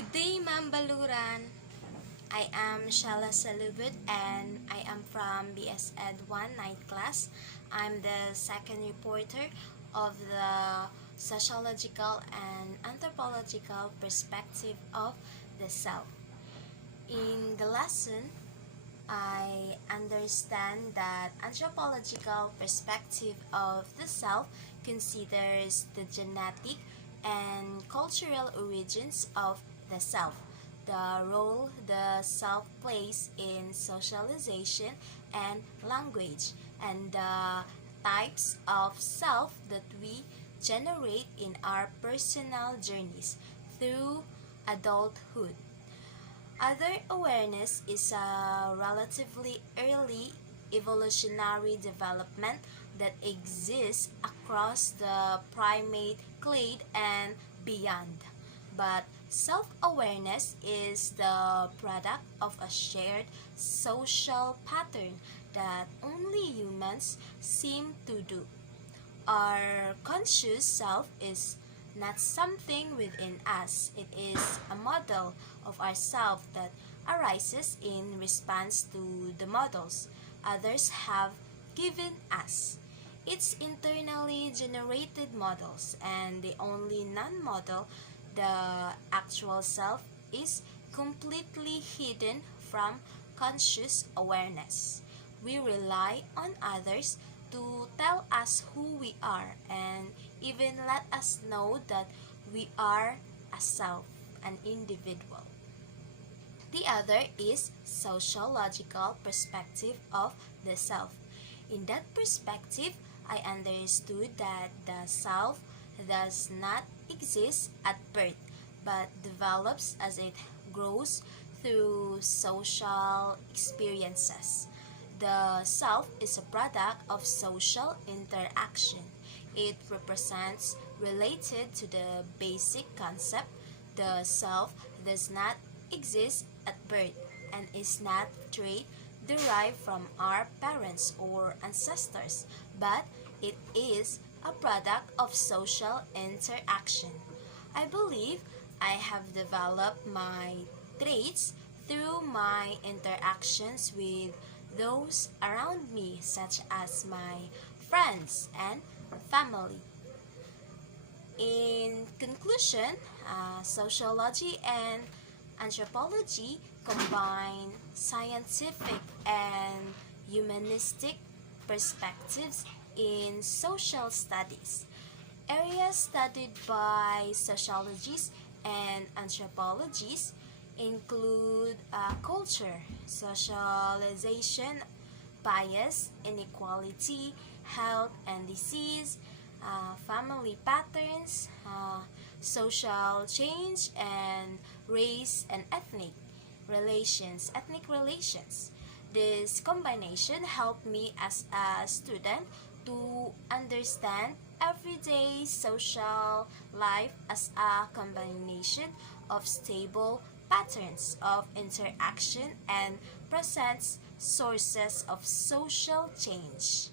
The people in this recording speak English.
Good day, Ma'am Baluran. I am Shala Salubut and I am from BS Ed 1 night class. I'm the second reporter of the Sociological and Anthropological perspective of the self. In the lesson, I understand that anthropological perspective of the self considers the genetic and cultural origins of the self, the role the self plays in socialization and language, and the types of self that we generate in our personal journeys through adulthood. Other awareness is a relatively early evolutionary development that exists across the primate clade and beyond. But self-awareness is the product of a shared social pattern that only humans seem to do. Our conscious self is not something within us. It is a model of ourself that arises in response to the models others have given us. It's internally generated models, and the only non-model, the actual self, is completely hidden from conscious awareness. We rely on others to tell us who we are and even let us know that we are a self, an individual. The other is sociological perspective of the self. In that perspective, I understood that the self does not exist at birth but develops as it grows through social experiences. The self is a product of social interaction. It represents related to the basic concept the self does not exist at birth and is not trait derived from our parents or ancestors, but it is a product of social interaction. I believe I have developed my traits through my interactions with those around me, such as my friends and family. In conclusion, sociology and anthropology combine scientific and humanistic perspectives in social studies. Areas studied by sociologists and anthropologists include culture, socialization, bias, inequality, health and disease, family patterns, social change, and race and ethnic relations. This combination helped me as a student to understand everyday social life as a combination of stable patterns of interaction and presents sources of social change.